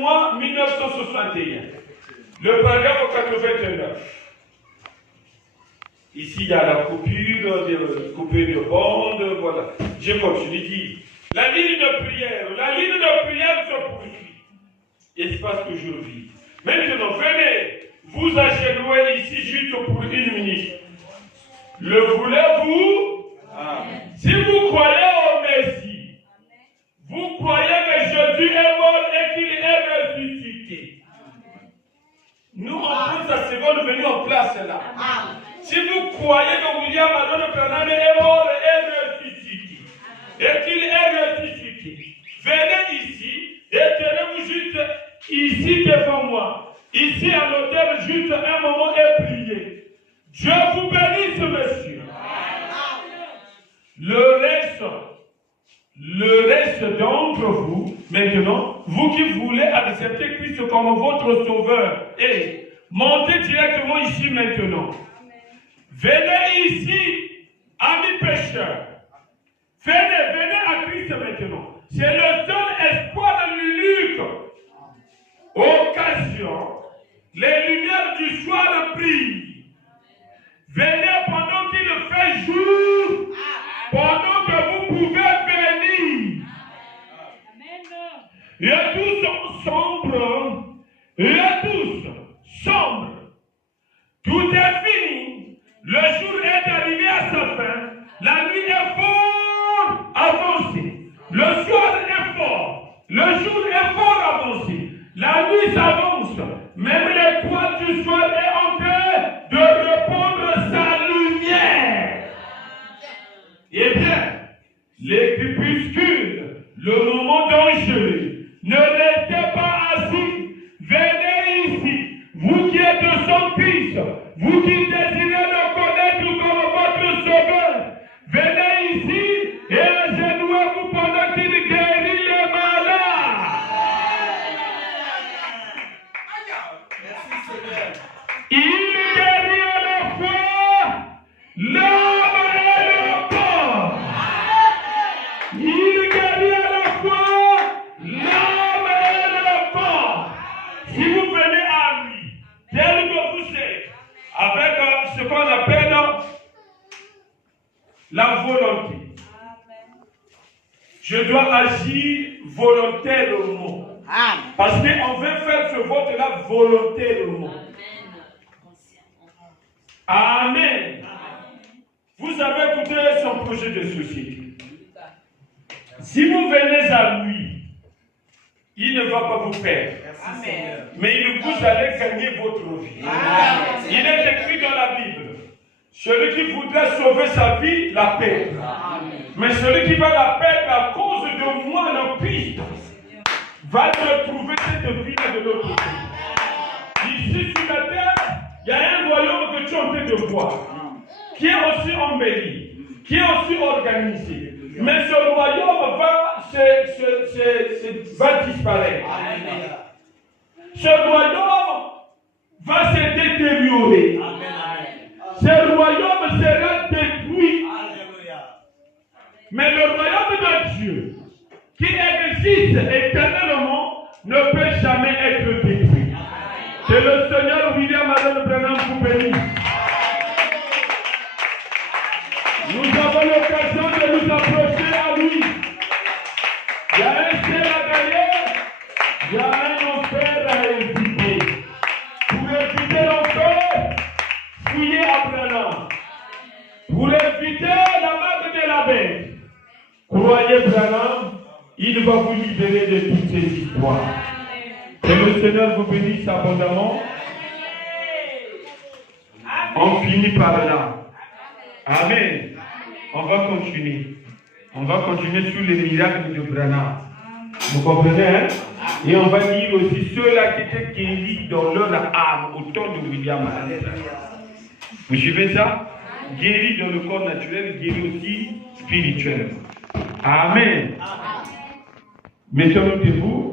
mois 1961. Le paragraphe 89. Ici, il y a la coupure de bande, voilà. Je continue, dit. La ligne de prière se poursuit. Espace toujours vide. Maintenant, venez, vous agenouillez ici juste pour une minute. Le voulez-vous? Si vous croyez au Messie, vous croyez que Jésus est mort et qu'il est ressuscité. Nous, en plus, la seconde venue en place là. Si vous croyez que William Adon Branham est mort et ressuscité, et qu'il est ressuscité, venez ici et tenez-vous juste ici devant moi, ici à l'hôtel, juste un moment et priez. Dieu vous bénisse, monsieur. Le reste d'entre vous, maintenant, vous qui voulez accepter Christ comme votre sauveur, et montez directement ici maintenant. Venez ici, amis pécheurs. Venez à Christ maintenant. C'est le seul espoir de Luc. Occasion, les lumières du soir brillent. Venez pendant qu'il fait jour, pendant que vous pouvez venir. Et tous sombres, tout est fini. Le jour est arrivé à sa fin. La nuit est fort avancée. Le soir est fort. Le jour est fort avancé. La nuit s'avance. Même l'étoile du soir est en train de répandre sa lumière. Eh bien, les crépuscules, le moment dangereux, ne restez pas assis. Venez ici. Vous qui êtes son fils, vous qui désirez le connaître comme votre sauveur, venez ici et agenouillez-vous pendant qu'il guérit les malades. Il guérit à la fois l'homme et le corps. Il guérit à la fois l'homme et le corps. Si vous venez à lui, tel que vous êtes, avec ce qu'on appelle la volonté. Je dois agir volontairement. Parce qu'on veut faire ce vote-là volontairement. Amen. Vous avez écouté son projet de société. Si vous venez à lui, il ne va pas vous perdre. Mais vous allez gagner votre vie. Il est écrit dans la Bible. Celui qui voudrait sauver sa vie, la perdra. Mais celui qui va la perdre à cause de moi, le Christ, va retrouver cette vie-là de l'autre côté. Ici sur la terre, il y a un royaume que tu es en train de voir, qui est aussi embelli, qui est aussi organisé. Mais ce royaume va disparaître. Ce royaume va se détériorer. Ce royaume sera détruit. Mais le royaume de Dieu, qui existe éternellement, ne peut jamais être détruit. Que le Seigneur William Adon Branham vous bénisse. Nous avons l'occasion de nous approcher à lui. Il y a un ciel à gagner, il y a un enfer à éviter. Pour éviter l'enfer, fouillez à Branham. Pour éviter la marque de la bête, croyez Branham, il va vous libérer de toutes ces histoires. Que le Seigneur vous bénisse abondamment. On finit par là. Amen. On va continuer. On va continuer sur les miracles de Branham. Vous comprenez, hein? Et on va dire aussi ceux-là qui étaient guéris dans leur âme au temps de William Adon. Vous suivez ça? Guéris dans le corps naturel, guéris aussi spirituellement. Amen. Mettons-nous debout.